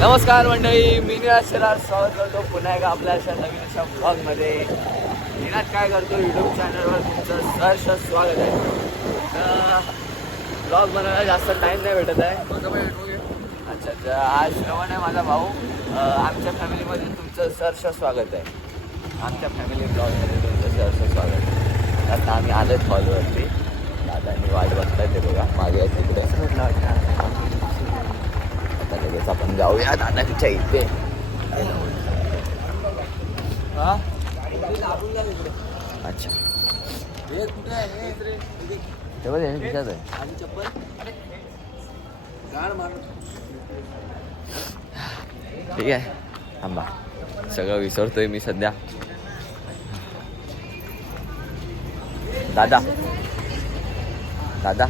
नमस्कार मंडळी, मी निराज शरार स्वागत करतो पुन्हा एकदा आपल्या अशा नवीन अशा ब्लॉगमध्ये. निराज काय करतो यूट्यूब चॅनलवर तुमचं सहर्ष स्वागत आहे. तर ब्लॉग बनवायला जास्त टाईम नाही भेटत आहे. अच्छा तर आज श्रवण आहे माझा भाऊ. आमच्या फॅमिलीमध्ये तुमचं सहर्ष स्वागत आहे. आमच्या फॅमिली ब्लॉगमध्ये तुमचं सहर्ष स्वागत आहे. आता आम्ही आलो आहेत हॉलवरती. दादांनी वाट बघताय ते बघा मागे आहे तिकडे. आता लगेच आपण जाऊया दादाच्या इथे. अच्छा तेव्हा आहे ठीक आहे. थांबा सगळं विसरतोय मी सध्या. दादा दादा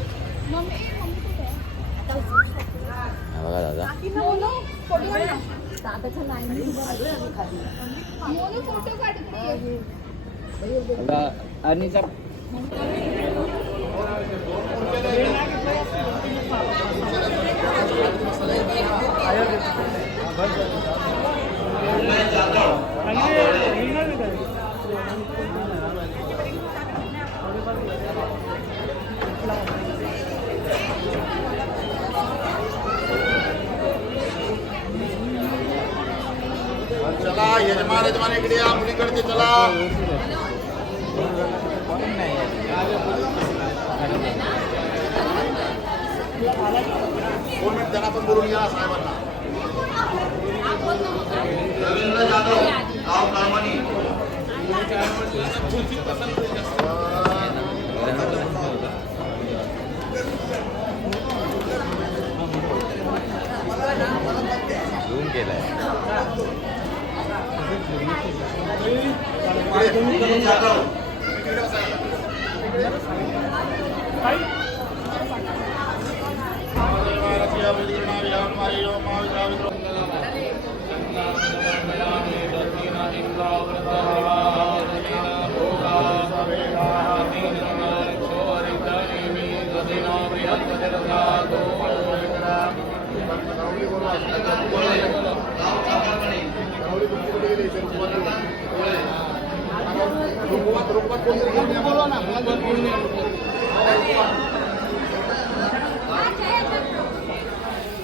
बघा दादा आणि चला यजमान इकडे या, मुलीकडे चला. 2 मिनिट त्यांना पण बोलून घ्या साहेबांना. रवींद्र जाधव गाव काळमणी. झूम केलाय. जाधव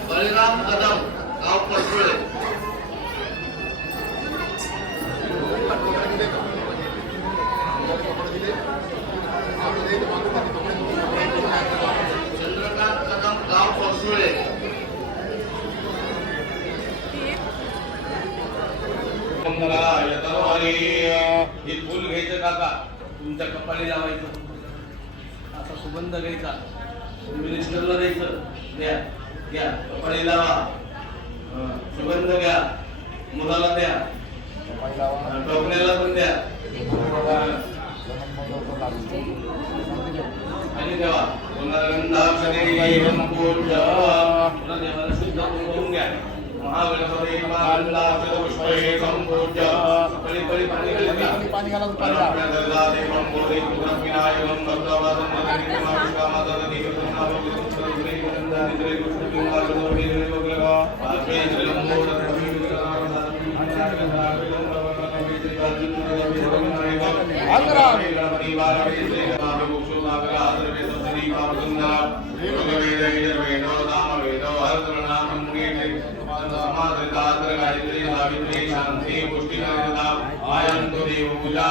बळीराम कदम गाव परसुळे. चंद्रकांत कदम गाव परसुळे. हे फुल घ्यायचं काका, तुमच्या कपाळी लावायचं. असा सुगंध घ्यायचा, मिनिस्टरला द्यायचं. द्या घ्या, कपाळी लावा, सुगंध घ्या, मुलाला द्या, टोपण्याला पण द्या आणि ठेवा. देवाला शुद्ध करून घ्या. महागणपती पुष्पे संपूज्य पाणी शांती पुष्टि पूजा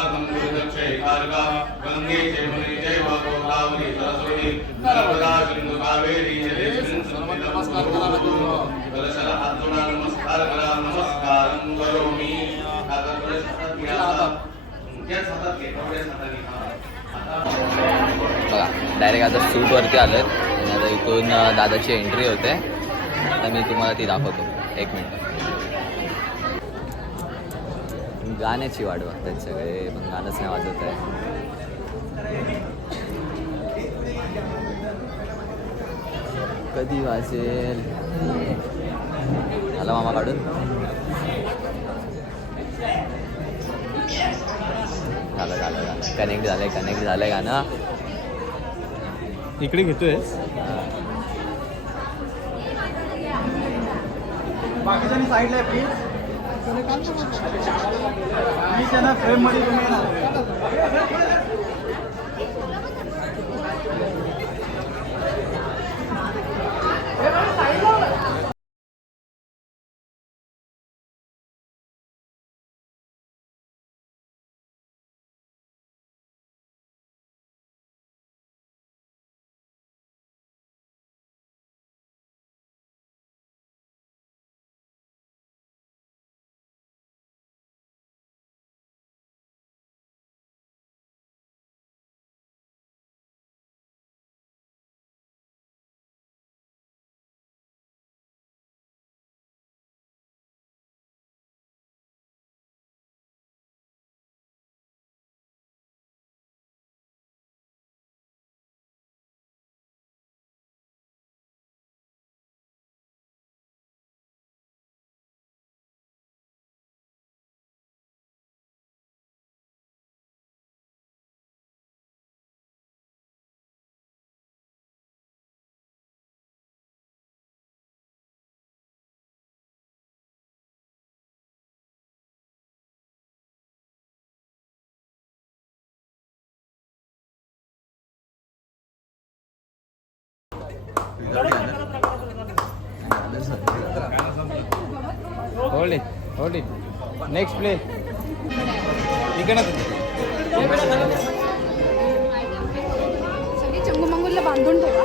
गंगे जय गोदावरी सरस्वती नर्मदा सिंधु कावेरी नमस्कार करा. नमस्कार करोमी. बघा डायरेक्ट आता शूटवरती आलो आहेत आणि आता इथून दादाची एंट्री होते. आता मी तुम्हाला ती दाखवतो. 1 मिनिट. गाण्याची वाट बघतात सगळे, पण गाणंच नाही वाजत आहे. कधी वाजेल. आला मामा काढून. झालं कनेक्ट झालंय गाणं. इकडे घेतोय. बाकीच्यांनी साईडला आहे प्लीज. मी त्यांना फ्रेममध्ये तुम्ही येणार. होल्ड इट नेक्स्ट प्ले सगळी चंगूमंगूला बांधून ठेवा.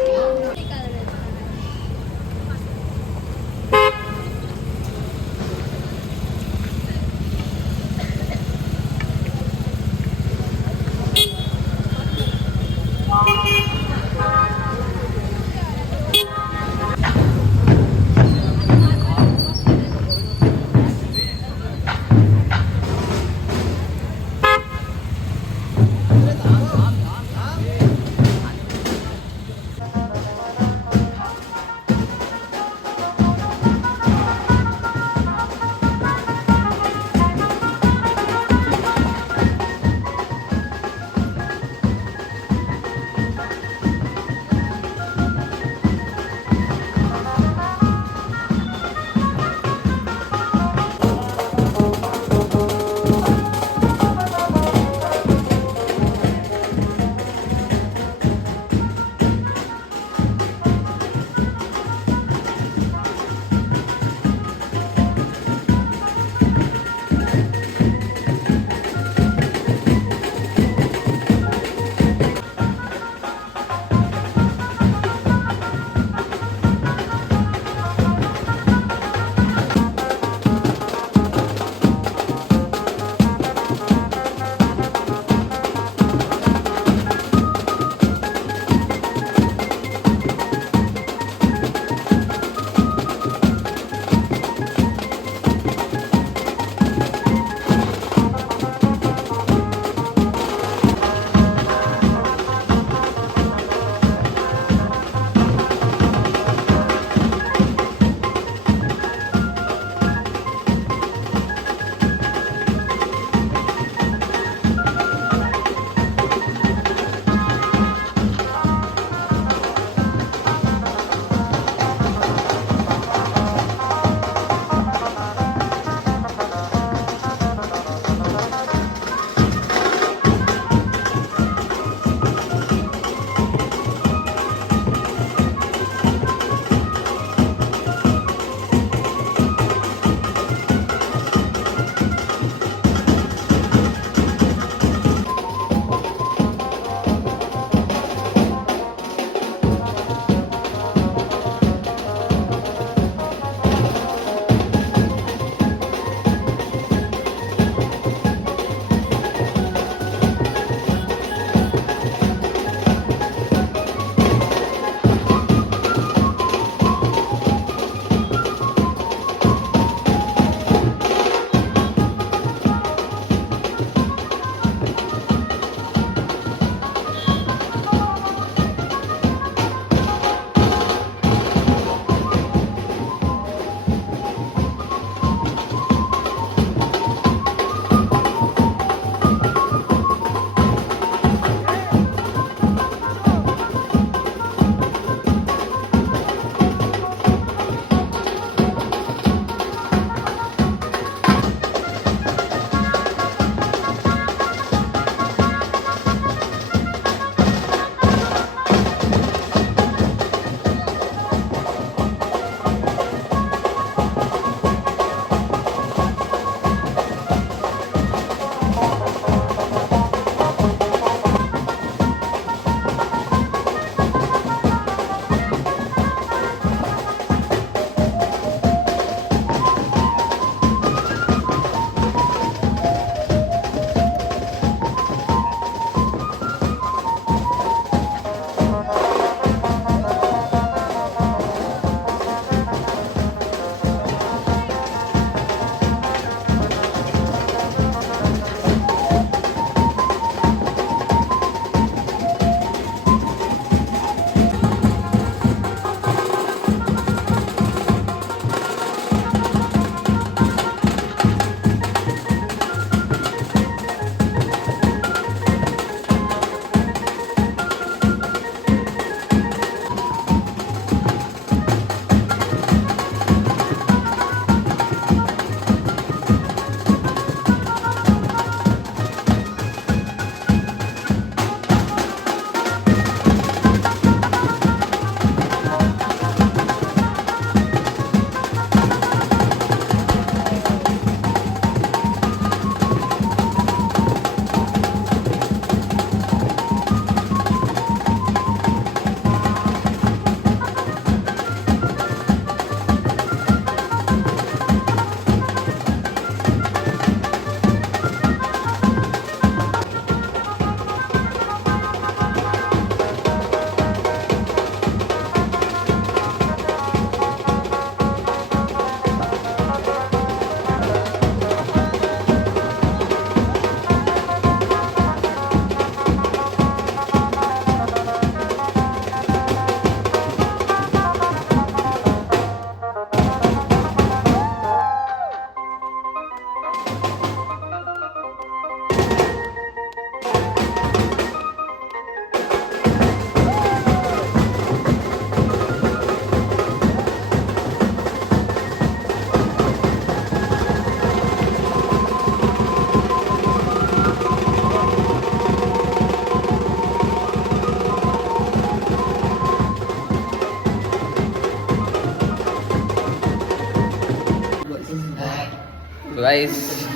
गाईस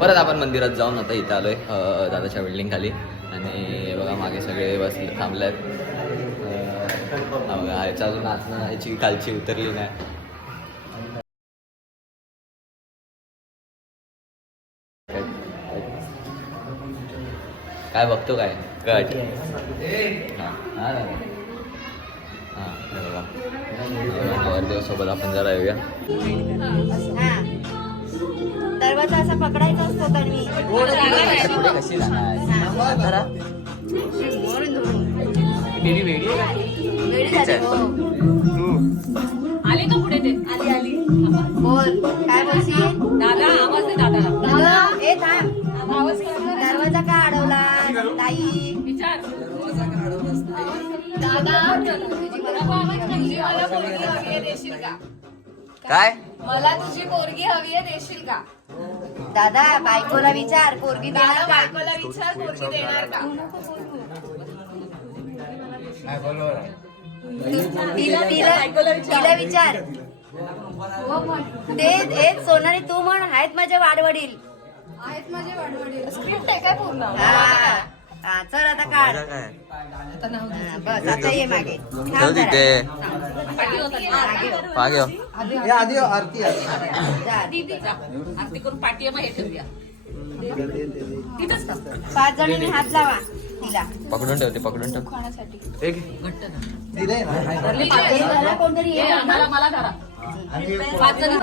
परत आपण मंदिरात जाऊन आता इथं आलोय दादाच्या बिल्डिंग खाली आणि बघा मागे सगळे बसले थांबलेत. ह्याच्या अजून आतनं ह्याची खालची उतरली नाही. काय बघतो काय कट सोबत आपण जरा येऊया. दरवाजा असा पकडायचा असतो तर मी पुढे कशी जाणार आले का पुढे ते आली बोल काय बोलशील दादा आवाज आहे दादाला ए थांब आवाज दरवाजा का अडवला ताई विचार काय मला तुझी पोरगी हवी आहे देशील का दादा बायकोला विचार पोरगी देणार का बायकोला विचार पोरगी देणार का तिला विचार ते सोनाली तू म्हण आहेत माझे वाडवडील आहेत माझे वडवडील स्क्रिप्ट आहे काय पूर्ण हा चल आता काढ बस आता ये मागे थांब जरा. तिथे मागे हो. आधी आरती जा. आरती करून पाठी मग हे ठेवूया तिथंच का 5 जणींनी हात लावा तिला पकडून ठेवते पकडून ठेव खाण्यासाठी दिलंय ना घरा कोणतरी ये आम्हाला मला धरा 5 जणी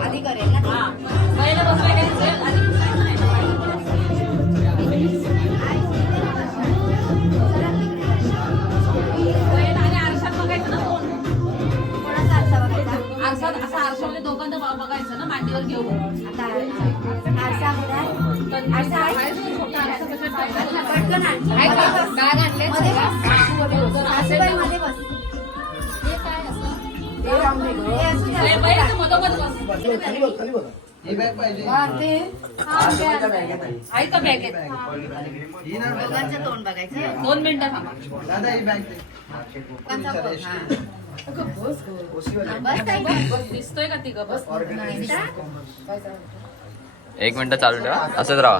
आधी करेल ना पहिलं बसवायचं आणि आरशात बघायचं ना कोण कोणाचा आरसा बघायचा आरशात असं आरशामध्ये दोघांना बघायचं ना मांडीवर घेऊन आता आरसा कुठे आरसा आहे पटकन आण. बॅग आणले मध्ये बस. सासूबाई मध्ये बस. हे काय असं हे असू द्या. बाई मधोमध बस ही बॅग पाहिजे आहे का बॅगेत दोघांचं तोंड बघायचं 2 मिनिटं थांबा दादा ही बॅग कोणचा फोन? हा. बस ताई. दिसतोय का तिघं बस दिसता? 1 मिनिट चालू ठेवा असंच राहा.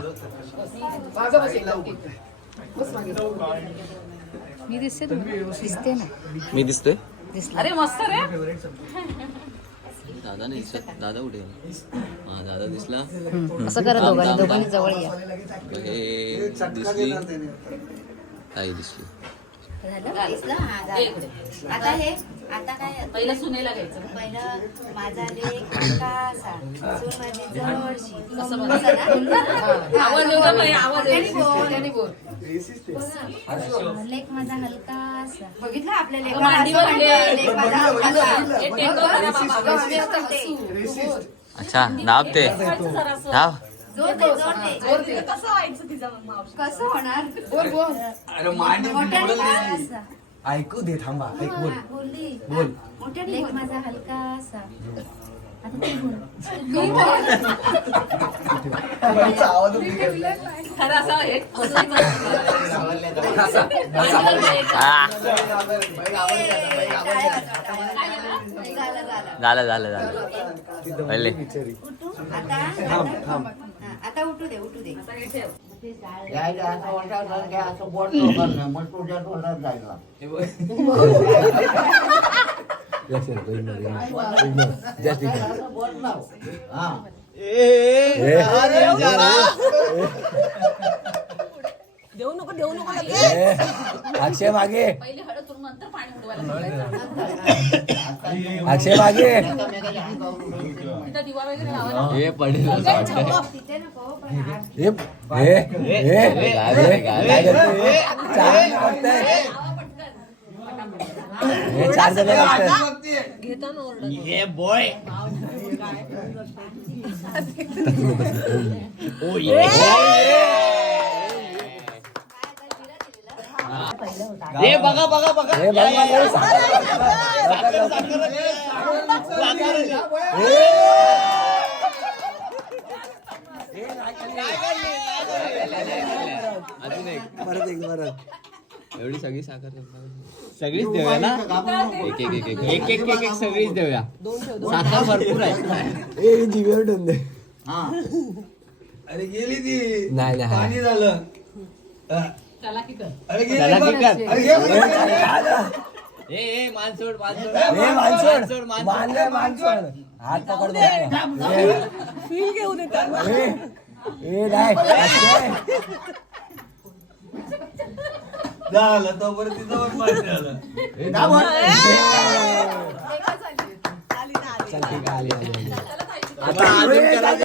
मी दिसते दिसते ना मी दिसतोय अरे मस्त रे दादा नाही दादा कुठे हा दादा दिसला असं करा दोघांनी जवळ या हे दिसली ताई दिसली झालं? दिसलं? हा, झालं. आता हे आता काय पहिलं सुनेला घ्यायचं पहिलं माझा लेख कासा सून माझी जवळची असं असं म्हणा. ना? आवाज येऊ का बाई? आवाज येऊ. मोठ्याने बोल. मोठ्याने बोल. लेख माझा हलकासा बघितलं आपल्या तो मांडीवर लेखाला घे. लेख माझा हलकासा. हे टेकव करा बाबा. आम्ही असं म्हणते. अच्छा नाव ते जरासं. नाव जोर दे जोर दे कसं व्हायचं तिचा मावशी? कसं होणार बोल बोल मोठ्याने कासा. ऐकू दे थांबा ऐक बोल हा, बोलली बोल. मोठ्याने लेख माझा हलकासा आता तू बोल आवाज खरं असं हे झालं झालं झालं पहिले आता उठू दे उठू दे अक्षय मागे पहिले हळद तुरून नंतर पाणी उडवायला अक्षय मागे तिथं दिवा वगैरे लावा. हे पडेल तिथे नको पण चार जण घेताना ओरडा. ये बॉय हे बघा बघा बघा हे बघ, या, या, बघ, या. अजून एक परत एक परत एवढी सगळी साखर सगळीच देऊया ना एक एक एक एक एक एक एक एक सगळीच देऊया साखर भरपूर आहे ए जीवेवर ठेवून दे अरे गेली ती नाही नाही पाणी झालं चला की कर. अरे चला की कर. अरे घे बरं. ए मानसोड मानसोड ए मानसोड मानसोड मानले मानसोड हात पकड बघ. फील घेऊ दे त्यांना. ए नाही अक्षय. झालं तोपर्यंत तिचं पण पाणी झालं चल ठीक आहे, आली, आली, आली. आता अजून करायचं